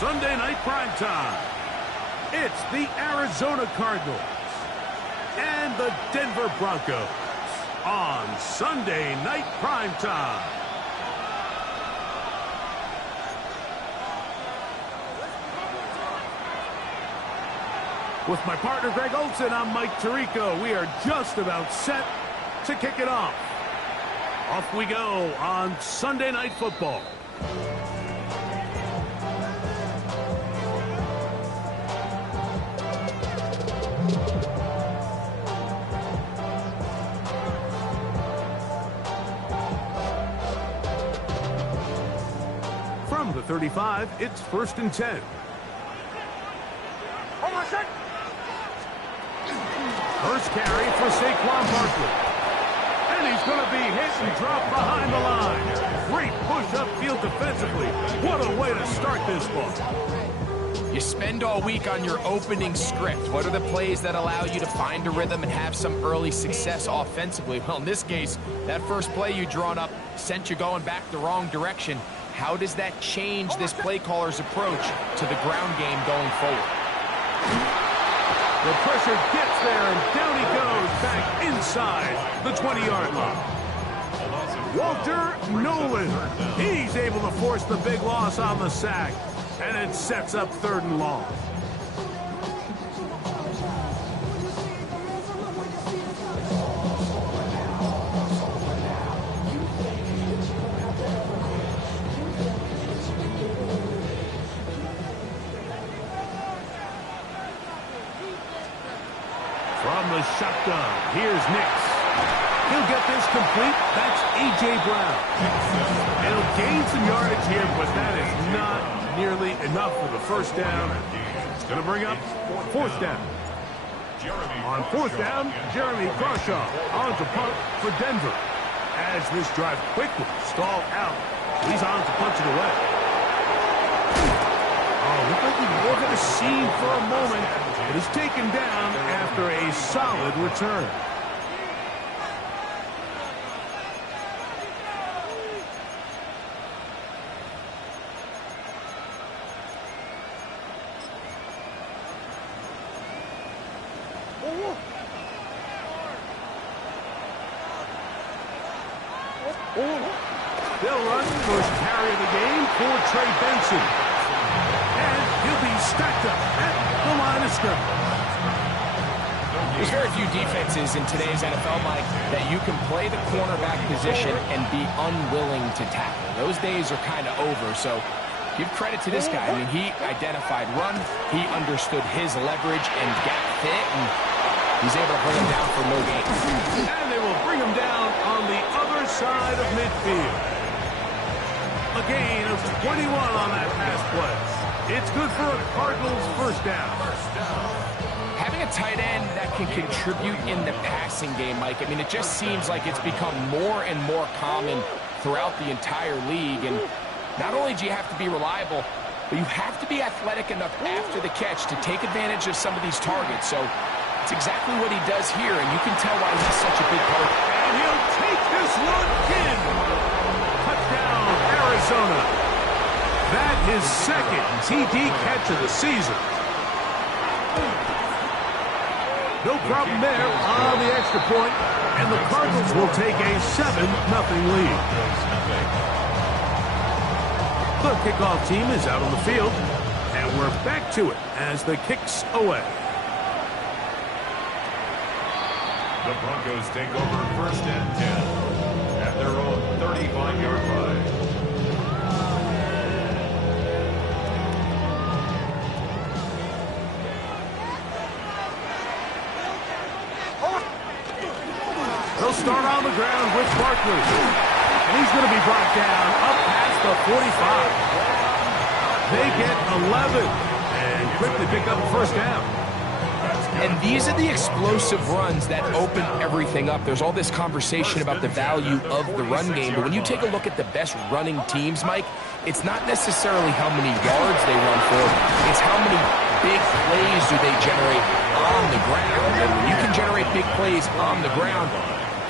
Sunday night primetime. It's the Arizona Cardinals and the Denver Broncos on Sunday night primetime. With my partner Greg Olsen, I'm Mike Tirico. We are just about set to kick it off. Off we go on Sunday Night Football. From the 35, it's 1st and 10. First carry for Saquon Barkley. And he's going to be hit and dropped behind the line. Great push upfield defensively. What a way to start this ball. You spend all week on your opening script. What are the plays that allow you to find a rhythm and have some early success offensively? Well, in this case, that first play you drawn up sent you going back the wrong direction. How does that change this play caller's approach to the ground game going forward? The pressure gets there, and down he goes back inside the 20-yard line. Walter Nolan. He's able to force the big loss on the sack, and it sets up 3rd and long. From the shotgun, here's Nix. He'll get this complete. That's A.J. Brown. It'll gain some yardage here, but that is not nearly enough for the first down. It's going to bring up 4th down. On 4th down, Jeremy Crawshaw on to punt for Denver. As this drive quickly stalled out, he's on to punch it away. Oh, looked like he was at a scene for a moment. It is taken down after a solid return. They'll run first carry of the game for Trey Benson. And he'll be stacked up at the line of scrimmage. There's very few defenses in today's NFL, Mike, that you can play the cornerback position and be unwilling to tackle. Those days are kind of over, so give credit to this guy. I mean, he identified run, he understood his leverage and gap fit, and he's able to bring him down for no gain. And they will bring him down on the other side of midfield. A gain of 21 on that pass play. It's good for a Cardinals first down. Having a tight end that can contribute in the passing game, Mike, I mean, it just seems like it's become more and more common throughout the entire league. And not only do you have to be reliable, but you have to be athletic enough after the catch to take advantage of some of these targets. So it's exactly what he does here, and you can tell why he's such a big part. And he'll take this one in. Touchdown, Arizona. That is 2nd TD catch of the season. No problem there on the extra point, and the Cardinals will take a 7-0 lead. The kickoff team is out on the field, and we're back to it as the kick's away. The Broncos take over 1st and 10 at their own 35-yard line. They'll start on the ground with Barkley. And he's going to be brought down up past the 45. They get 11 and quickly pick up the first down. And these are the explosive runs that open everything up. There's all this conversation about the value of the run game, but when you take a look at the best running teams, Mike, it's not necessarily how many yards they run for, it's how many big plays do they generate on the ground. And when you can generate big plays on the ground,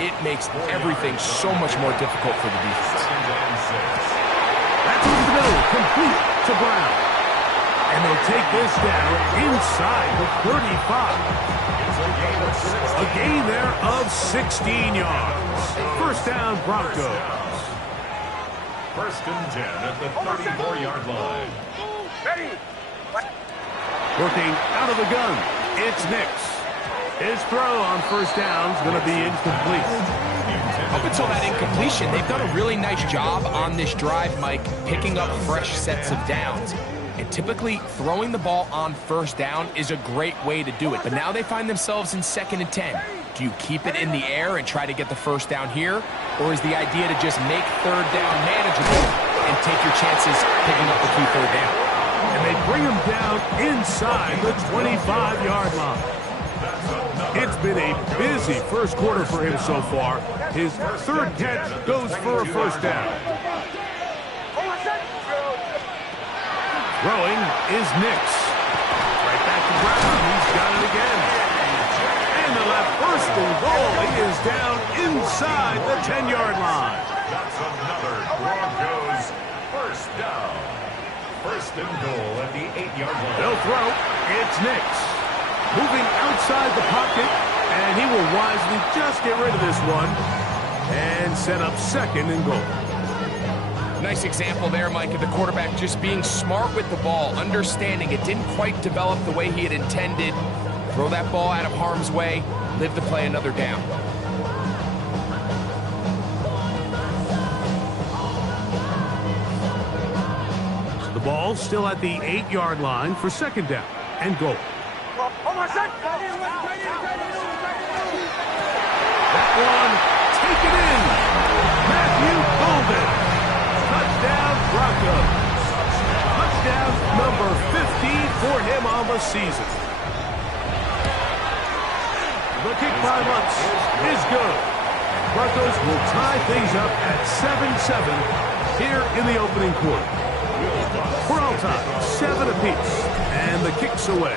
it makes everything so much more difficult for the defense. That's over the middle, complete to Brown. And they'll take this down inside the 35. A gain there of 16 yards. First down, Broncos. First and 10 at the 34-yard line. Working out of the gun, it's Nix. His throw on first down is going to be incomplete. Up until that incompletion, they've done a really nice job on this drive, Mike, picking up fresh sets of downs. And typically, throwing the ball on first down is a great way to do it. But now they find themselves in 2nd and 10. Do you keep it in the air and try to get the first down here? Or is the idea to just make third down manageable and take your chances picking up the key third down? And they bring him down inside the 25-yard line. It's been a busy first quarter for him so far. His third catch goes for a first down. Throwing is Nix. Right back to Brown. He's got it again. And the left first and goal. He is down inside the 10-yard line. That's another Broncos first down. First and goal at the 8-yard line. They'll throw. It's Nix. Moving outside the pocket, and he will wisely just get rid of this one and set up second and goal. Nice example there, Mike, of the quarterback just being smart with the ball, understanding it didn't quite develop the way he had intended. Throw that ball out of harm's way, live to play another down. The ball still at the 8-yard line for second down and goal. That one taken in. Matthew Golden. Touchdown Broncos. Touchdown number 50 for him on the season. The kick by Lutz is good. Broncos will tie things up at 7-7 here in the opening quarter. We're all tied, 7 apiece, and the kick's away.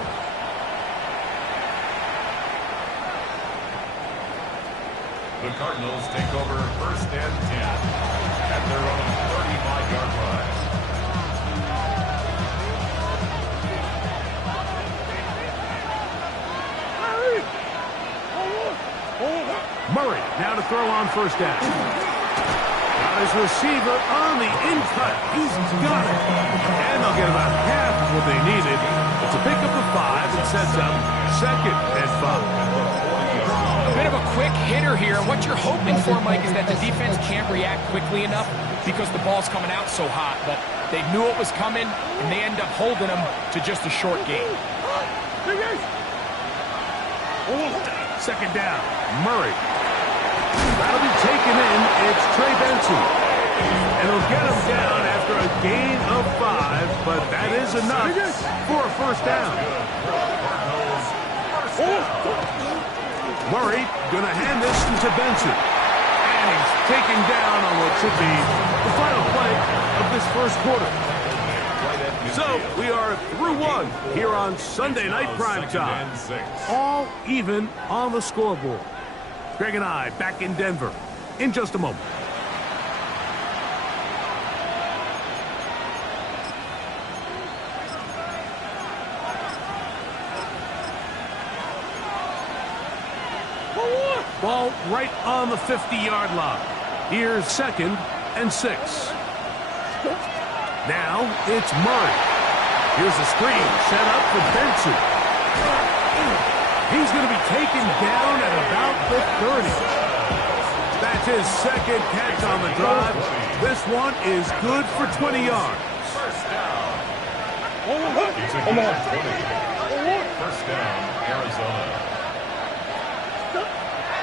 The Cardinals take over first and 10 at their own 35-yard line. Murray now to throw on first down. Got his receiver on the in-cut. He's got it. And they'll get about half of what they needed. It's a pickup of 5 and sets up second and 5. A bit of a quick hitter here. What you're hoping for, Mike, is that the defense can't react quickly enough because the ball's coming out so hot. But they knew it was coming, and they end up holding them to just a short gain. Second down, Murray. That'll be taken in. It's Trey Benson. And he'll get him down after a gain of 5, but that is enough for a first down. Murray going to hand this to Benson. And he's taken down on what should be the final play of this first quarter. So we are through one here on Sunday Night Primetime. All even on the scoreboard. Greg and I back in Denver in just a moment. Ball right on the 50-yard line. Here's second and 6. Now it's Murray. Here's a screen set up for Benson. He's going to be taken down at about the 30. That's his second catch on the drive. This one is good for 20 yards. First down. It's a good 20. First down, Arizona.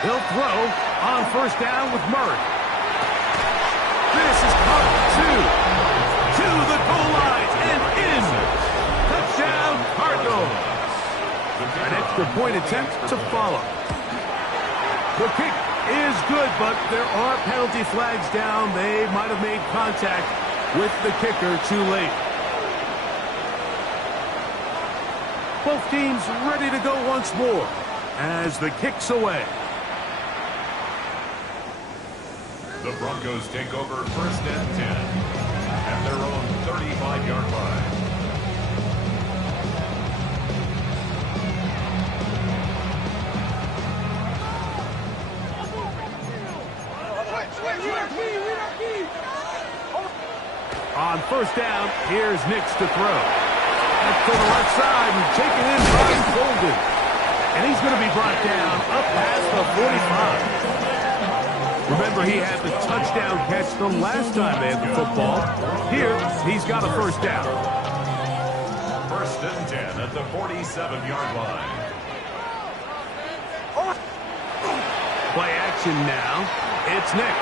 He'll throw on first down with Murray. This is caught 2. To the goal line and in. Touchdown, Cardinals. An extra point attempt to follow. The kick is good, but there are penalty flags down. They might have made contact with the kicker too late. Both teams ready to go once more as the kick's away. The Broncos take over first and 10 at their own 35-yard line. first down. Here's Nix to throw. That's to the left side and taken in by Golden. And he's going to be brought down up past the 45. Remember, he had the touchdown catch the last time they had the football. Here, he's got a first down. First and 10 at the 47-yard line. Play action now. It's Nix.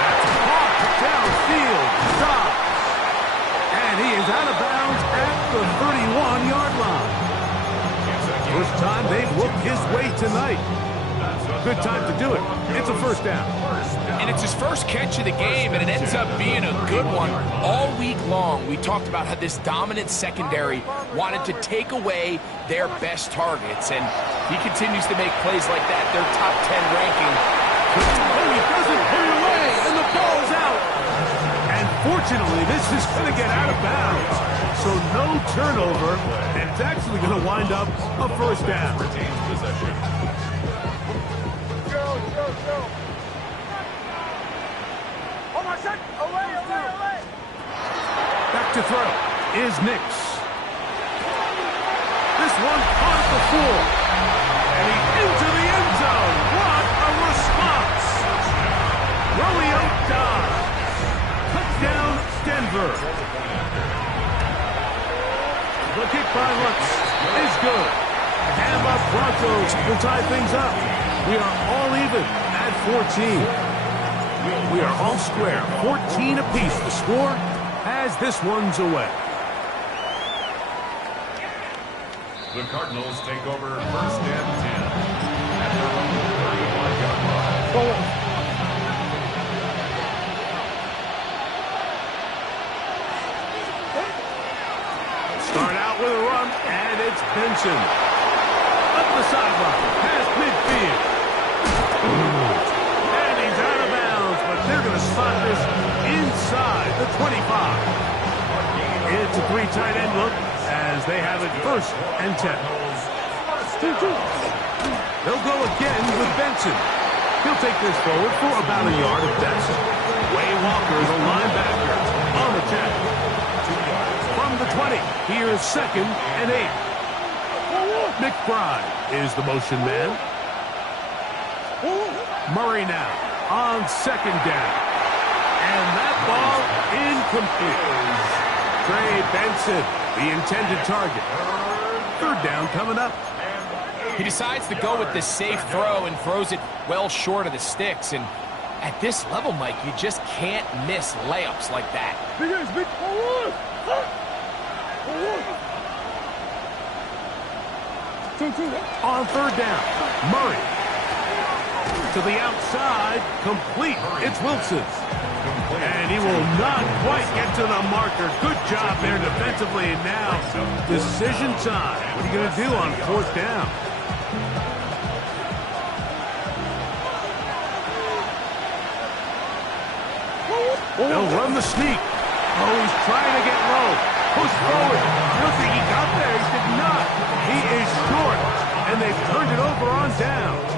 That's caught downfield. Stop. And he is out of bounds at the 31-yard line. First time they've looked his way tonight. Good time to do it. It's a first down. And it's his first catch of the game, and it ends up being a good one. All week long, we talked about how this dominant secondary wanted to take away their best targets, and he continues to make plays like that, their top 10 ranking. Oh, he doesn't put it away, and the ball's out. And fortunately, this is going to get out of bounds. So no turnover, and it's actually going to wind up a first down. Retains possession. Back to throw is Nix. This one caught at the 4. And he's into the end zone. What a response. Romeo Doubs. Touchdown, Denver. The kick by Lutz is good. And the Broncos will tie things up. We are all even at 14. We are all square. 14 apiece to score as this one's away. The Cardinals take over first and 10 at their own 31-yard line. Start out with a run, and it's Benson. Up the sideline, past midfield. And he's out of bounds, but they're going to spot this inside the 25. It's a 3 tight end look as they have it first and 10. They'll go again with Benson. He'll take this forward for about a yard at best. Way Walker, the linebacker, on the 10. From the 20, here's second and 8. McBride is the motion man. Murray now on second down. And that ball incomplete. Trey Benson, the intended target. Third down coming up. He decides to go with the safe throw and throws it well short of the sticks. And at this level, Mike, you just can't miss layups like that. On third down, Murray. To the outside, complete. It's Wilson. And he will not quite get to the marker. Good job there defensively. And now, decision time. What are you going to do on fourth down? They'll run the sneak. Oh, he's trying to get low. Push forward. You don't think he got there? He did not. He is short. And they've turned it over on downs.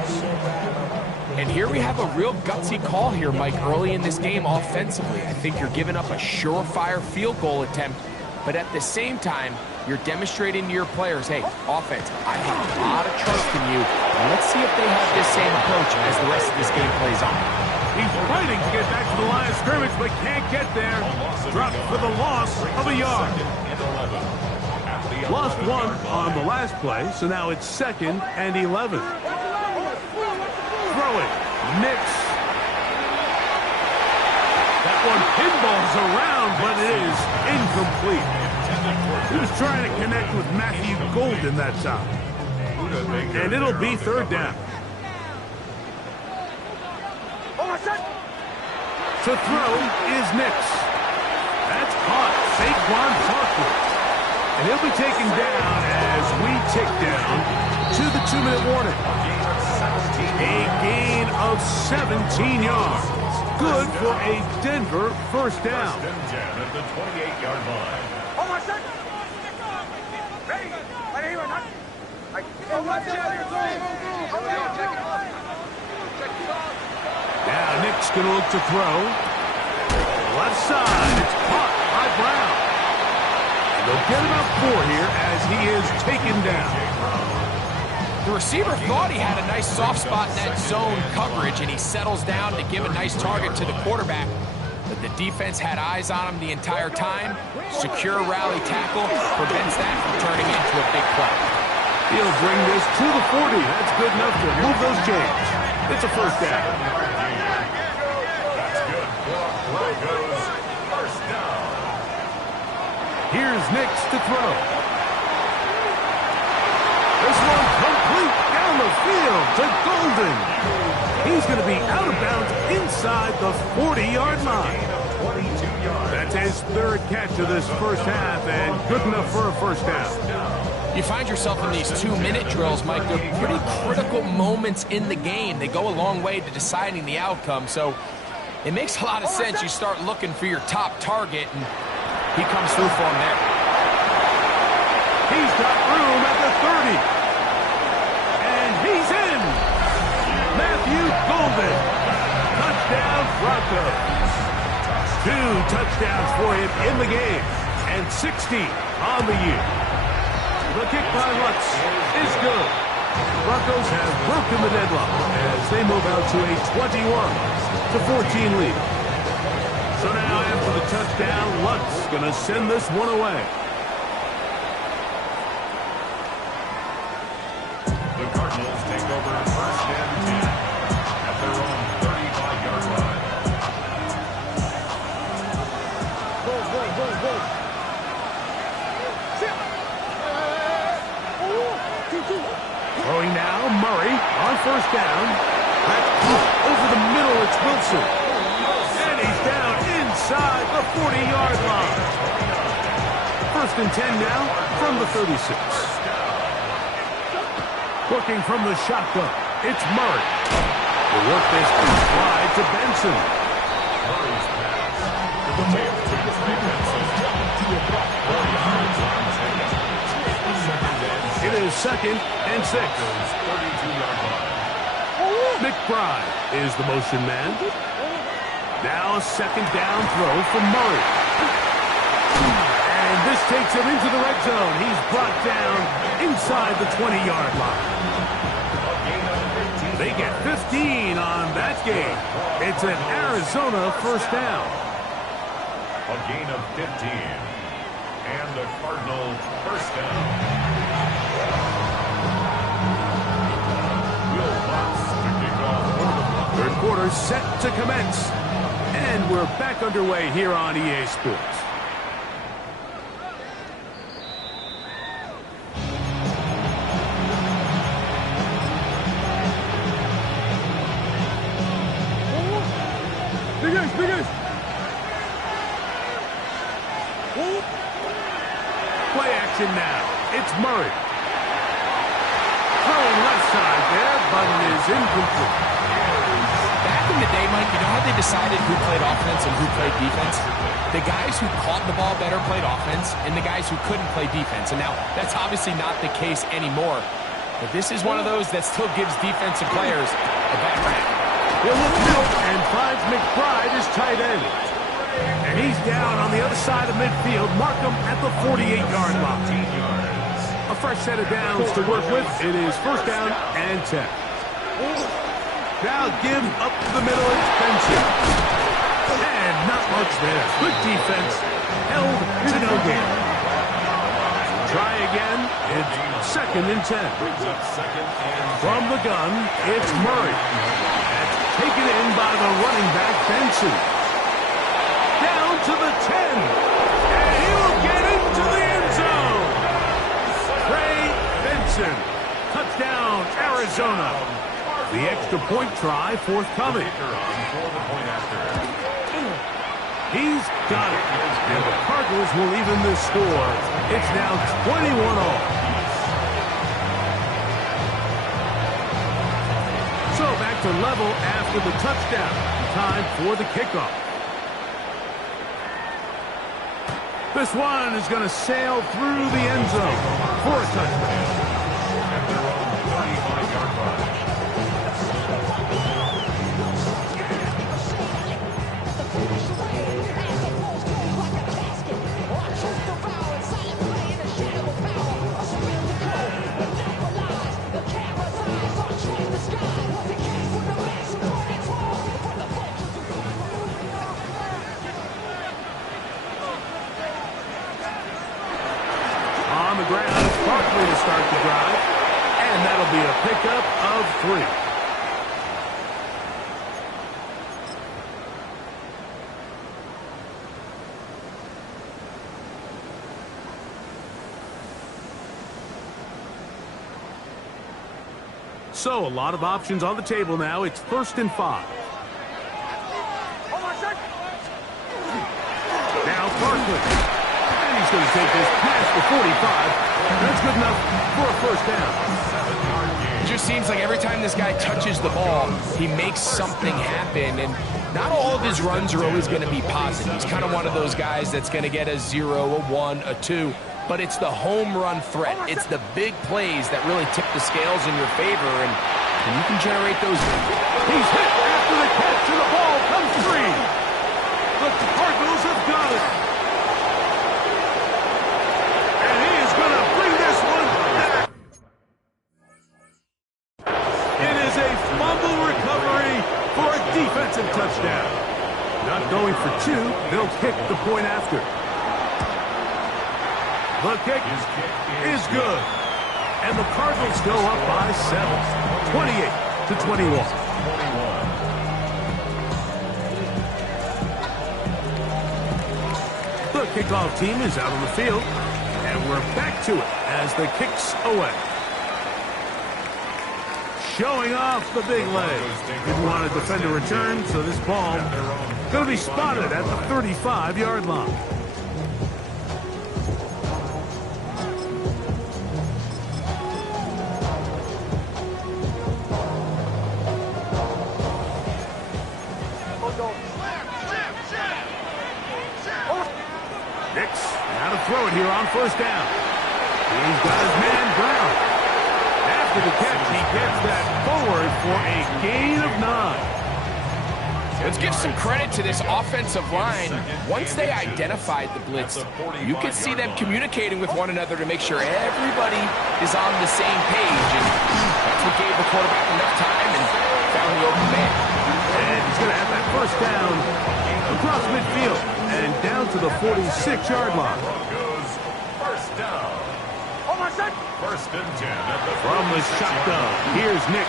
And here we have a real gutsy call here, Mike, early in this game offensively. I think you're giving up a surefire field goal attempt, but at the same time, you're demonstrating to your players, hey, offense, I have a lot of trust in you. Let's see if they have this same approach as the rest of this game plays on. He's fighting to get back to the line of scrimmage, but can't get there. Dropped for the loss of a yard. Lost one on the last play, so now it's second and 11. Throw it. Nix. That one pinballs around, but it is incomplete. He was trying to connect with Matthew Golden that time. And it'll be third down. To throw is Nix. That's caught. Saquon Barkley. And he'll be taken down as we tick down to the 2-minute warning. A gain of 17 yards. Good for a Denver first down. First and 10 at the 28-yard line. Now Nick's going to look to throw. Left left side. It's caught by Brown. And they'll get about 4 here as he is taken down. The receiver thought he had a nice soft spot in that zone coverage, and he settles down to give a nice target to the quarterback. But the defense had eyes on him the entire time. Secure rally tackle prevents that from turning into a big play. He'll bring this to the 40. That's good enough to move those chains. It's a first down. That's good. Broncos first down. Here's Nix to throw. This one complete down the field to Golden. He's going to be out of bounds inside the 40-yard line. That's his third catch of this first half, and good enough for a first down. You find yourself in these 2-minute drills, Mike. They're pretty critical moments in the game. They go a long way to deciding the outcome, so it makes a lot of sense. You start looking for your top target, and he comes through for him there. He's got room at the 30. And he's in. Matthew Golden. Touchdown, Broncos. 2 touchdowns for him in the game, and 60 on the year. The kick by Lutz is good. Broncos have broken the deadlock as they move out to a 21-14 lead. So now after the touchdown, Lutz going to send this one away. The Cardinals take over first and 10 at their own 35-yard line. Throwing now, Murray on first down. Over the middle, it's Wilson. And he's down inside the 40-yard line. First and 10 now from the 36. Working from the shotgun, it's Murray. The work this slide to Benson. Murray's pass to the tail to his defenses. 4 yards on 10. It is second and 6. 32-yard line. McBride is the motion man. Now a second down throw from Murray. And this takes him into the red zone. He's brought down inside the 20-yard line. They get 15 on that game. It's an Arizona first down. A gain of 15. And the Cardinals first down. Third quarter set to commence. And we're back underway here on EA Sports. Play action now. It's Murray. Throwing left side there, but it is incomplete. Back in the day, Mike, you know how they decided who played offense and who played defense? The guys who caught the ball better played offense, and the guys who couldn't play defense. And now, that's obviously not the case anymore. But this is one of those that still gives defensive players a bad rap. He'll look out and finds McBride as tight end. And he's down on the other side of midfield. Markham at the 48-yard line. A fresh set of downs to work with. It is first down and 10. Now give up the middle. It's Benson. And not much there. Good defense. Held to no gain. Try again. It's second and 10. From the gun, it's Murray. That's taken in by the running back, Benson. Down to the 10. And he'll get into the end zone. Trey Benson. Touchdown, Arizona. The extra point try forthcoming. He's got it. And the Cardinals will even this score. It's now 21-all. So back to level after the touchdown. Time for the kickoff. This one is going to sail through the end zone for a touchdown. At their own 35-yard line. on the ground. It's Barkley to start the drive. And that'll be a pickup of 3. So, a lot of options on the table now. It's 1st and 5. Now Barkley. And he's going to take this past the 45. That's good enough for a 1st down. It just seems like every time this guy touches the ball, he makes something happen. And not all of his runs are always going to be positive. He's kind of one of those guys that's going to get a 0, a 1, a 2. But it's the home run threat. It's the big plays that really tip the scales in your favor, and you can generate those. He's hit after the catch, and the ball comes free. The Cardinals have got it. And he is going to bring this one back. It is a fumble recovery for a defensive touchdown. Not going for 2, they'll kick the point after. The kick is good. And the Cardinals go up by 7, 28-21. The kickoff team is out on the field. And we're back to it as the kick's away. Showing off the big leg. Didn't want to defend a return, so this ball going to be spotted at the 35-yard line. Throw it here on 1st down. He's got his man Brown. After the catch, he gets that forward for a gain of 9. Let's give some credit to this offensive line. Once they identified the blitz, you could see them communicating with one another to make sure everybody is on the same page. And that's what gave the quarterback enough time and found the open man. And he's going to have that 1st down across midfield and down to the 46-yard line. 1st and 10 at the from the shotgun. Here's Nix.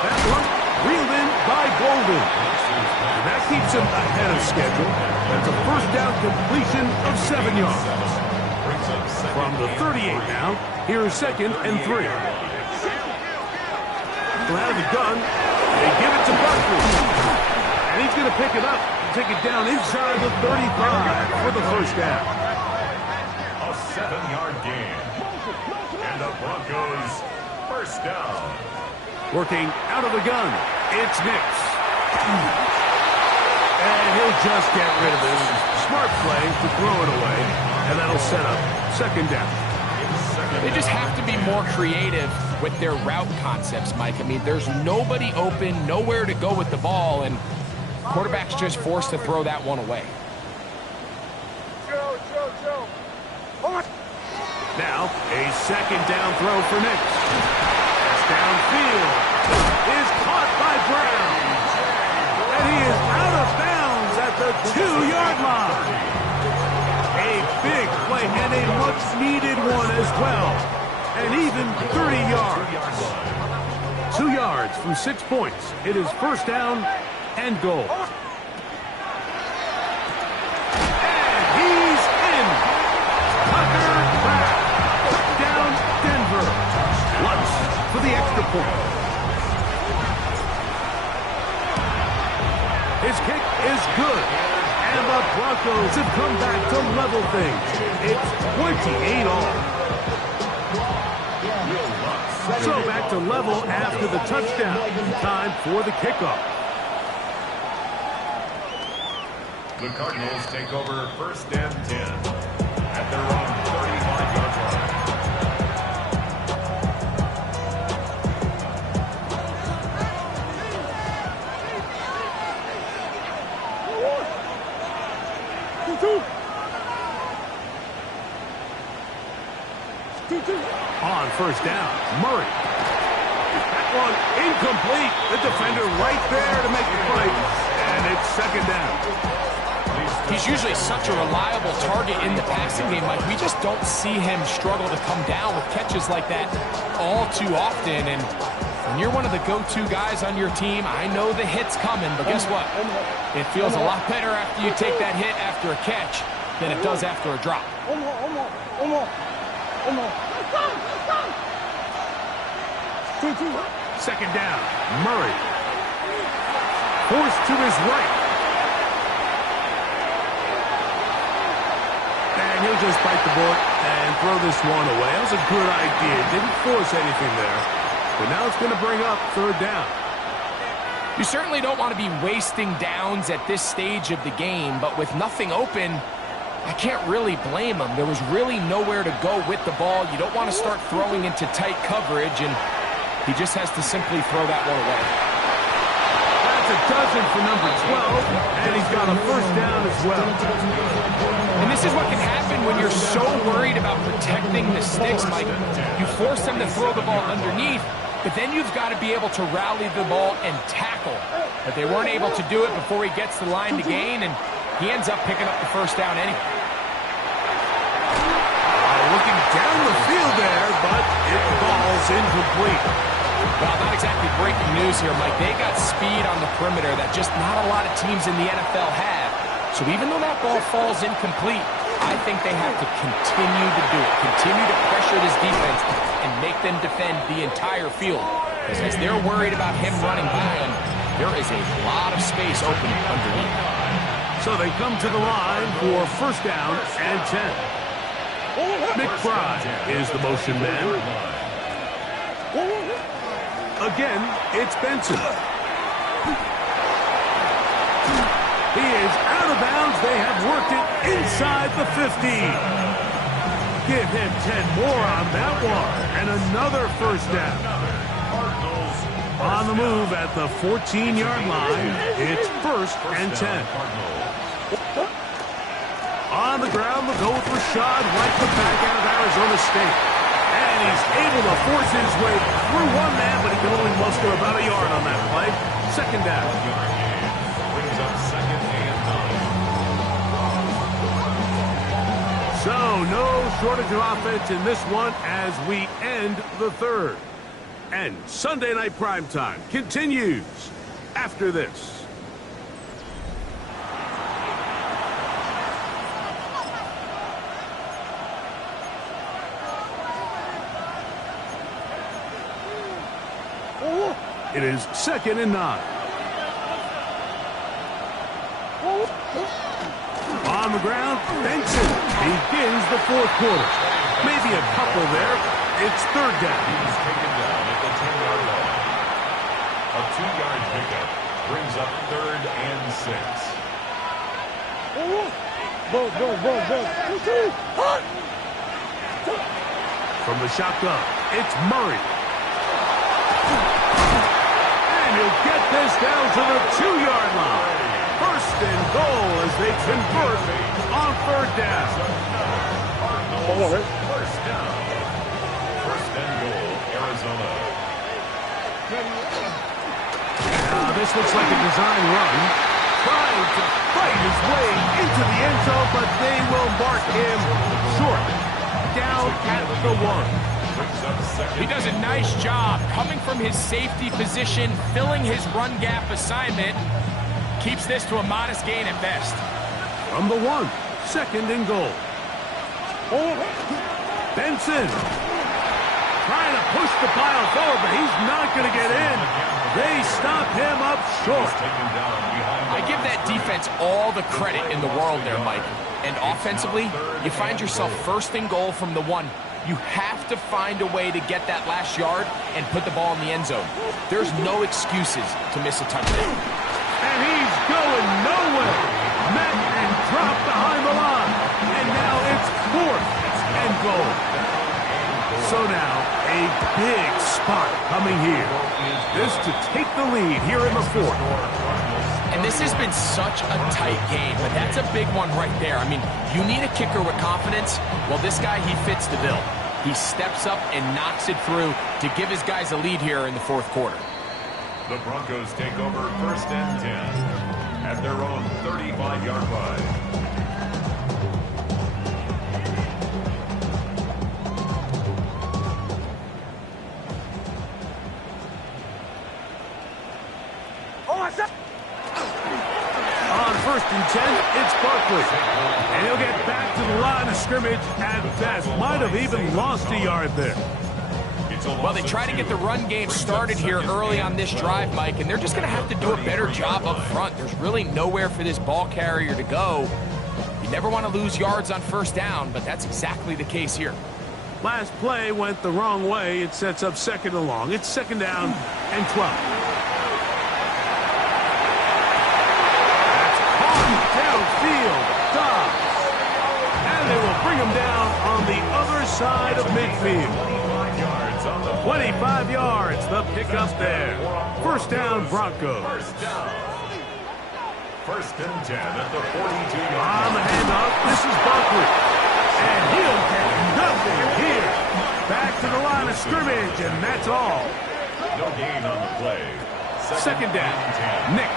That one reeled in by Golden. And that keeps him ahead of schedule. That's a 1st down completion of 7 yards. From the 38 now, here's 2nd and 3. Out of the gun, they give it to Barkley. And he's going to pick it up and take it down inside the 35 for the 1st down. A 7-yard gain. And the Broncos 1st down. Working out of the gun, it's Nix. And he'll just get rid of this. Smart play to throw it away, and that'll set up 2nd down. They just have to be more creative with their route concepts, Mike. I mean, there's nobody open, nowhere to go with the ball, and quarterback's just forced to throw that one away. Now, a 2nd down throw for Nix. Pass downfield is caught by Brown. And he is out of bounds at the 2-yard line. A big play and a much-needed one as well. And even 30 yards. 2 yards from 6 points. It is 1st down and goal. And he's in. Tucker back. Touchdown, Denver. Lutz for the extra point. His kick is good. And the Broncos have come back to level things. It's 28 all. So back to level after the touchdown. Time for the kickoff. The Cardinals take over 1st and 10 at their own 35-yard line. On 1st down, Murray. That one incomplete. The defender right there to make the play. And it's 2nd down. These He's usually such a reliable target in the passing game. Like, we just don't see him struggle to come down with catches like that all too often. And when you're one of the go-to guys on your team, I know the hit's coming, but guess what? It feels a lot better after you take that hit after a catch than it does after a drop. Second down, Murray. Forced to his right. And he'll just bite the bullet and throw this one away. That was a good idea. Didn't force anything there. But now it's going to bring up third down. You certainly don't want to be wasting downs at this stage of the game, but with nothing open, I can't really blame him. There was really nowhere to go with the ball. You don't want to start throwing into tight coverage, and he just has to simply throw that one away. That's a dozen for number 12, and he's got a first down as well. And this is what can happen when you're so worried about protecting the sticks, Mike. You force them to throw the ball underneath, but then you've got to be able to rally the ball and tackle. But they weren't able to do it before he gets the line to gain, and he ends up picking up the first down anyway. Looking down the field there, but it falls incomplete. Well, not exactly breaking news here, Mike. They got speed on the perimeter that just not a lot of teams in the NFL have. So even though that ball falls incomplete, I think they have to continue to do it, continue to pressure this defense and make them defend the entire field. Because as they're worried about him running by them, there is a lot of space open underneath. So they come to the line for first down and 10. McBride is the motion man. Again, it's Benson. He is out of bounds. They have worked it inside the 15. Give him 10 more on that one. And another first down. On the move at the 14-yard line, it's first and 10. On the ground, they'll go with Rashad White, the back out of Arizona State. And he's able to force his way through one man, but he can only muster about a yard on that play. Second down. Brings up second and 9. So, no shortage of offense in this one as we end the third. And Sunday Night Primetime continues after this. It is second and 9. On the ground, Benson begins the fourth quarter. Maybe a couple there. It's third down. He's taken down at the 10-yard line. A 2-yard pickup brings up third and 6. From the shotgun, it's Murray. He'll get this down to the 2-yard line. First and goal as they convert on third down. First down. First and goal, Arizona. This looks like a design run. Trying to fight his way into the end zone, but they will mark him short. Down at the 1. He does a nice job coming from his safety position, filling his run gap assignment. Keeps this to a modest gain at best. From the 1, second and goal. Benson trying to push the pile forward, but he's not going to get in. They stop him up short. I give that defense all the credit in the world there, Mike. And offensively, you find yourself first and goal from the 1. You have to find a way to get that last yard and put the ball in the end zone. There's no excuses to miss a touchdown. And he's going nowhere. Met and dropped behind the line. And now it's fourth and goal. So now a big spot coming here. This to take the lead here in the fourth. And this has been such a tight game, but that's a big one right there. I mean, you need a kicker with confidence. Well, this guy, he fits the bill. He steps up and knocks it through to give his guys a lead here in the fourth quarter. The Broncos take over first and 10. at their own 35-yard line. On 1st and 10, it's Barkley. And he'll get back to the line of scrimmage at best. Might have even lost a yard there. Well, they try to get the run game started here early on this drive, Mike, and they're just going to have to do a better job up front. There's really nowhere for this ball carrier to go. You never want to lose yards on 1st down, but that's exactly the case here. Last play went the wrong way. It sets up 2nd and long. It's 2nd down and 12. That's caught downfield. Dobbs. And they will bring him down on the other side of midfield. 25 yards, the pickup there. 1st down, Broncos. 1st and 10 at the 42-yard line. On the handoff, this is Barkley. And he'll get nothing here. Back to the line of scrimmage, and that's all. No gain on the play. 2nd down, Nix.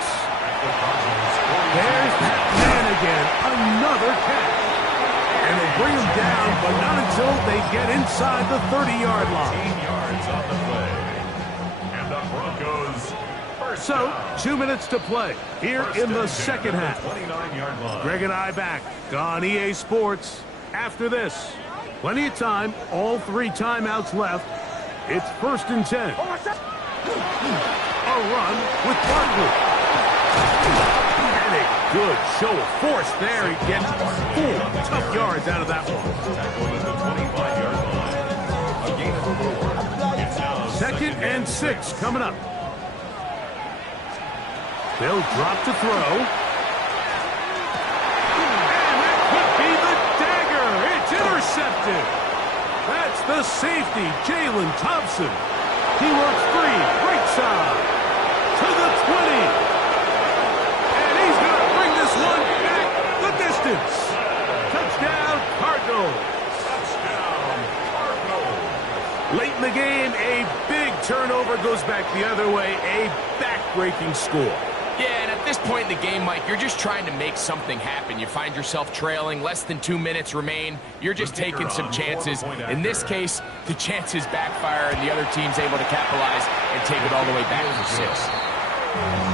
There's that man again. Another catch. And they bring him down, but not until they get inside the 30-yard line. 18 yards on the play. And the Broncos. So, 2 minutes to play here in the 2nd half. 29-yard line. Greg and I back on EA Sports after this. Plenty of time, all 3 timeouts left. It's 1st and 10. A run with Barkley. And a good show of force there. He gets 4 tough yards out of that one. Tackled at the 25-yard line. A gain of 4. It's now 2nd and 6 coming up. They'll drop to throw. And that could be the dagger. It's intercepted. That's the safety, Jalen Thompson. He works free, right side, to the 20. And he's going to bring this one back the distance. Touchdown, Cardinals. touchdown, Cardinals. Late in the game, a big turnover goes back the other way, a back-breaking score. Yeah, and at this point in the game, Mike, you're just trying to make something happen. You find yourself trailing, less than 2 minutes remain. You're just taking some chances. In this case, the chances backfire, and the other team's able to capitalize and take it all the way back to 6.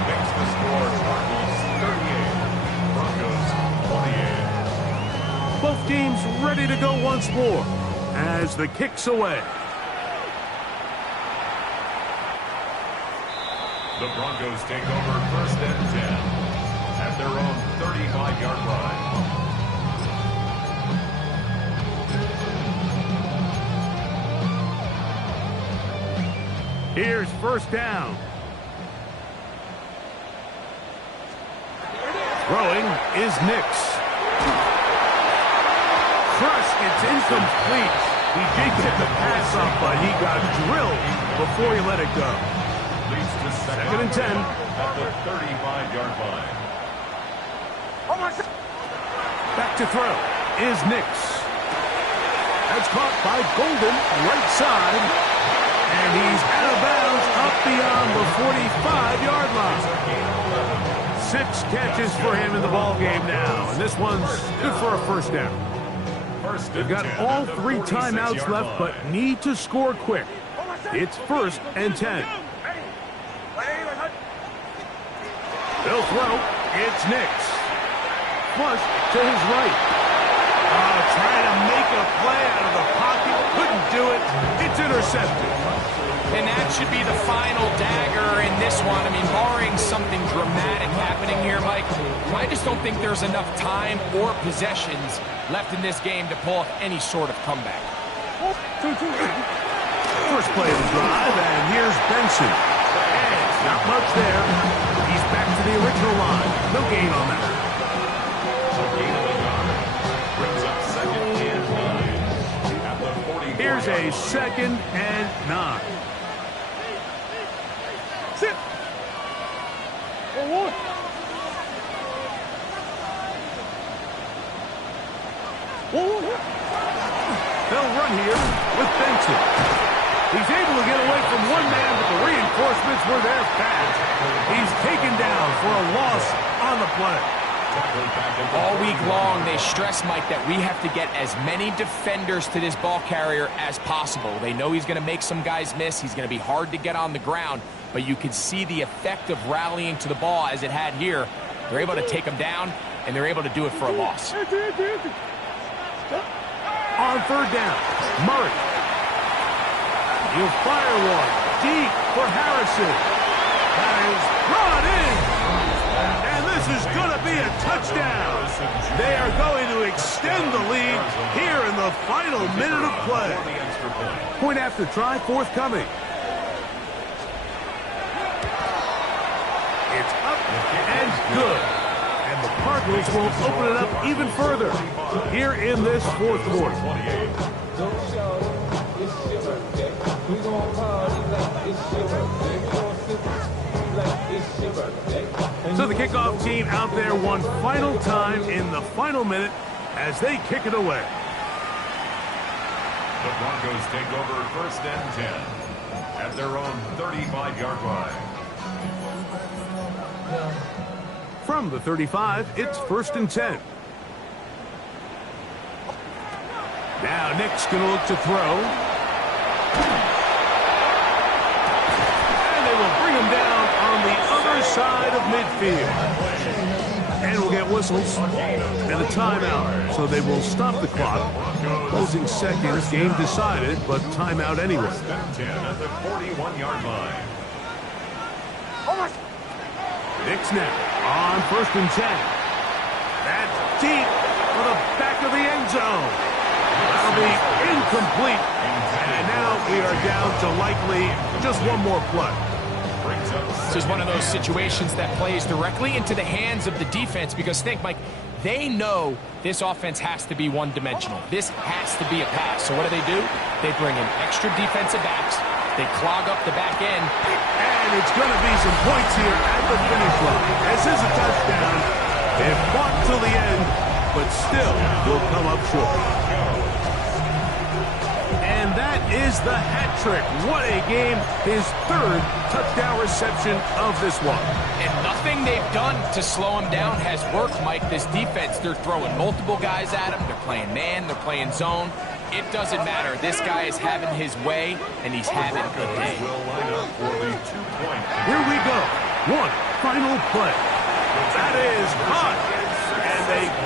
Makes the score Cardinals 38, Broncos 28. Both teams ready to go once more as the kick's away. The Broncos take over 1st and 10 at their own 35-yard line. Here's 1st down. Throwing is Nix. Crushed, it's incomplete. He did get the pass up, but he got drilled before he let it go. Leads to 2nd and 10. at the 35-yard line. Back to throw is Nix. That's caught by Golden, right side. And he's out of bounds up beyond the 45-yard line. 6 catches for him in the ballgame now. And this one's good for a 1st down. They've got all 3 timeouts left, but need to score quick. It's 1st and 10. They'll throw. It's Nix. Flush to his right. Trying to make a play out of the pocket. Couldn't do it. It's intercepted. And that should be the final dagger in this one. I mean, barring something dramatic happening here, Mike, I just don't think there's enough time or possessions left in this game to pull off any sort of comeback. First play of the drive, and here's Benson. And not much there. He's back to the original line. No gain on that. So gain of a yard brings up 2nd and 9 at the 44. Here's a 2nd and 9. Sit. They'll run here with Benson. He's able to get away from one man, but the reinforcements were there fast. He's taken down for a loss on the play. All week long, they stress, Mike, that we have to get as many defenders to this ball carrier as possible. They know he's going to make some guys miss. He's going to be hard to get on the ground, but you can see the effect of rallying to the ball as it had here. They're able to take him down, and they're able to do it for a loss. On third down, Murray. He'll fire one deep for Harrison. That is brought in. And this is going to be a touchdown. They are going to extend the lead here in the final minute of play. Point after try forthcoming. It's up and good. And the Cardinals will open it up even further here in this fourth quarter. So the kickoff team out there one final time in the final minute as they kick it away. The Broncos take over first and 10 at their own 35-yard line. From the 35, it's first and 10. Now Nick's going to look to throw. And they will bring him down on the other side of midfield. And we'll get whistles and a timeout. So they will stop the clock. Closing seconds, game decided, but timeout anyway. First and 10 at the 41-yard line. Nick's now on first and 10. That's deep for the back of the end zone. That'll be incomplete. And now we are down to likely just one more play. This is one of those situations that plays directly into the hands of the defense because think, Mike, they know this offense has to be one-dimensional. This has to be a pass. So what do? They bring in extra defensive backs. They clog up the back end. And it's going to be some points here at the finish line. This is a touchdown. They've fought till the end, but still will come up short. And that is the hat trick. What a game. His third touchdown reception of this one. And nothing they've done to slow him down has worked, Mike. This defense, they're throwing multiple guys at him. They're playing man. They're playing zone. It doesn't matter. This guy is having his way, and he's having a day. Here we go. One final play. That is caught. And they get